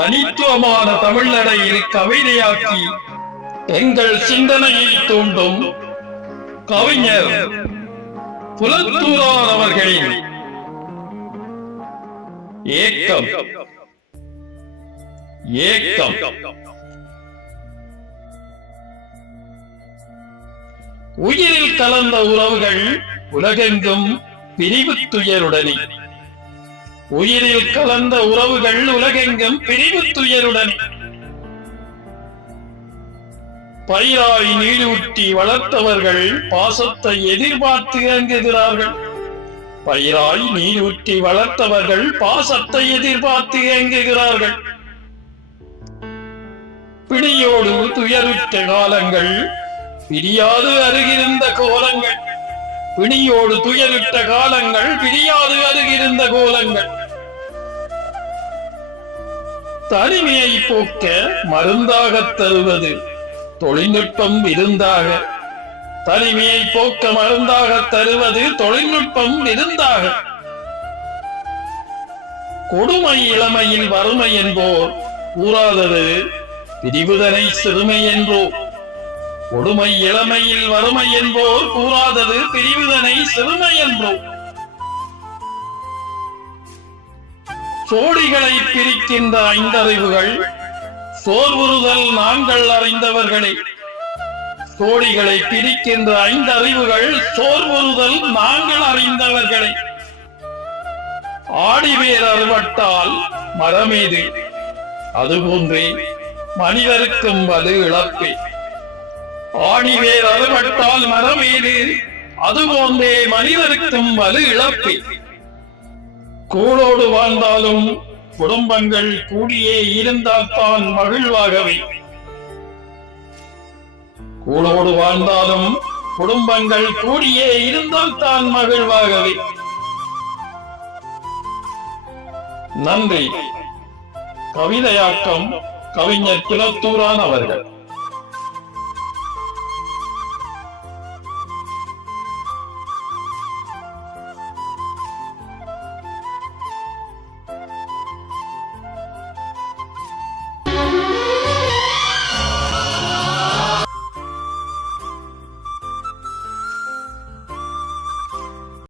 தனித்துவமான தமிழ்நடையில் கவிதையாக்கி எங்கள் சிந்தனையை தூண்டும் கவிஞர் புலத்தூரான் அவர்களின் ஏக்கம். ஏக்கம் உயிரில் கலந்த உறவுகள் உலகெங்கும் பிரிவு துயருடனே. உயிரில் கலந்த உறவுகள் உலகெங்கும் பிரிவு துயருடனே. பயிராய் நீரூற்றி வளர்த்தவர்கள் பாசத்தை எதிர்பார்த்து இயங்குகிறார்கள். பயிராய் நீரூற்றி வளர்த்தவர்கள் பாசத்தை எதிர்பார்த்து இயங்குகிறார்கள். பிடியோடு துயருற்ற காலங்கள் பிரியாது அருகிருந்த கோலங்கள். பிணியோடு துயருற்ற காலங்கள் பிரியாது அருகிருந்த கோலங்கள். தனிமையை போக்க மருந்தாக தருவது தொழில்நுட்பம் விருந்தாக. தனிமையை போக்க மருந்தாக தருவது தொழில்நுட்பம் விருந்தாக. கொடுமை இளமையில் வறுமை என்போர் கூறாதது பிரிவுதனை சிறுமை என்போ. கொடுமை இளமையில் வறுமை என்போர் கூறாதது பிரிவுதனை சிறுமை என்போ. சோடிகளை பிரிக்கின்ற ஐந்தறிவுகள் சோர்வுறுதல் நாங்கள் அறிந்தவர்களே. சோடிகளை பிரிக்கின்ற ஐந்தறிவுகள் சோர்வுறுதல் நாங்கள் அறிந்தவர்களே. ஆடிவேர் அறுபட்டால் மரமேது, அதுபோன்றே மனிதருக்கும் அது இழப்பே. ஆடிவேர் அறுபட்டால் மரமேது, அதுபோன்றே மனிதருக்கும் அது இழப்பே. கூடோடு வாழ்ந்தாலும் குடும்பங்கள் கூடியே இருந்தால்தான் மகிழ்வாகவே. கூடோடு வாழ்ந்தாலும் குடும்பங்கள் கூடியே இருந்தால்தான் மகிழ்வாகவே. நன்றி. கவிதையாக்கம் கவிஞர் புலத்தூரான் அவர்கள்.